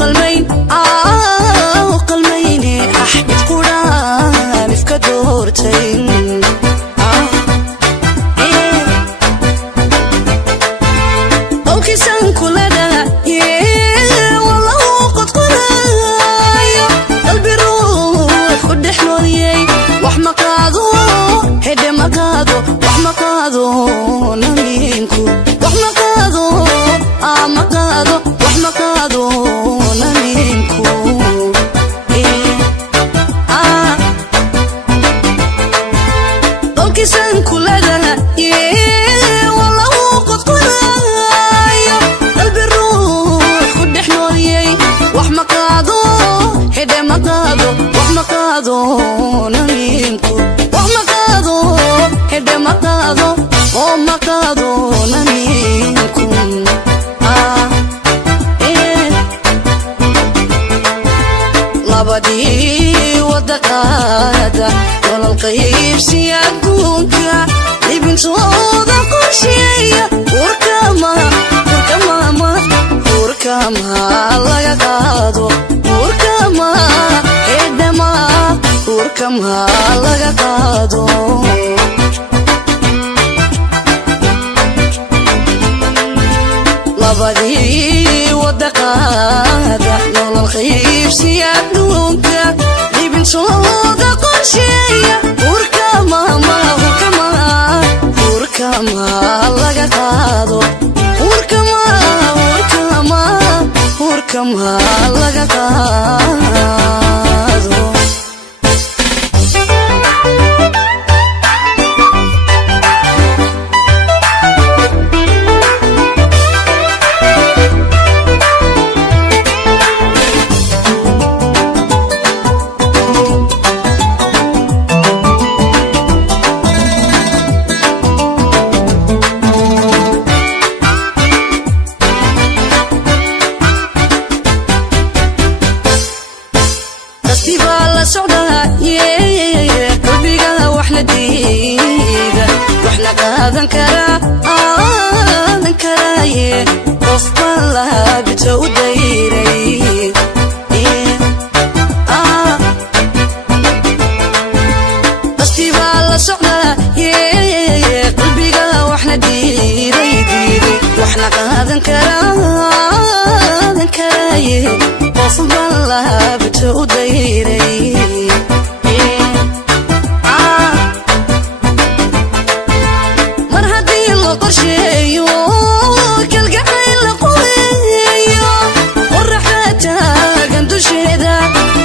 وقلمين أحمد قران في كدورتين أوكي سان كل ده والله قد قرايا قلبي روح قد حلولي وحمقاضو هدي مقاضو وحمقاضو نمينكو وحمقاضو مقاضو وحمقاضو نمينكو أوكي سان كل ده والله قد قرايا قلبي روح قد حلولي وحمقاضو هدي مقاضو وحمقاضو نمينكو وحمقاضو هدي مقاضو ومقاضو نمينكو labadii wadaqaada wal qaybsiya gunka ibntooda qorsheeya urkama laga qaado urkama edama urkama laga qaado labadii wadaqaada wal qaybsiya gunka ibntooda qorsheeya urkama laga qaado urkama laga qaado festival socda qalbiga wax la diida wax la qaadan karaaye qof balla bito u dayray festival socda qalbiga wax la diiday wax la qaadan karaaye qof balla bito u dayray mar haddii la qorsheeyo kalgacayl la qoreeyo qoraxda taagan dusheeda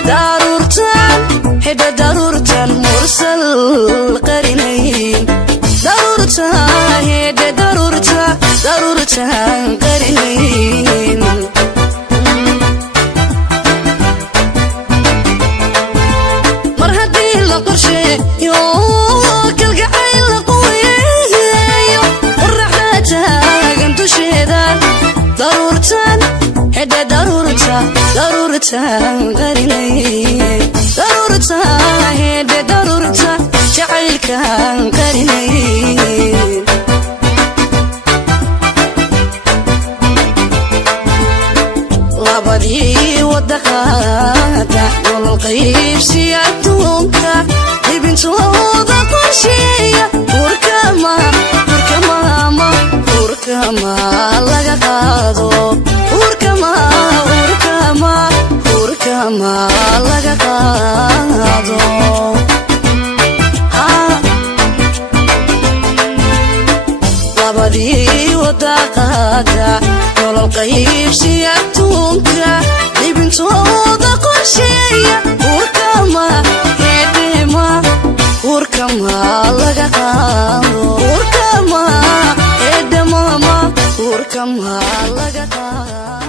daruurtan xidha daruurtan mursal qarinayn daruurta xidha daruurtan qarinayn qorsheeyo kalgacayl la qoreeyo qoraxda taagan dusheeda daruurtan xidha daruurtan qarinayn daruurta xidha daruurta jacaylkan qarinayn labadii wadaqaada wal qaybsiya adduunka ibntooda qorsheeya urkama laga qaado urkama laga qaado labadii wadaqaada wal qaybsiya adduunka ibntooda qorsheeya urkama laga qaado urkama laga qaado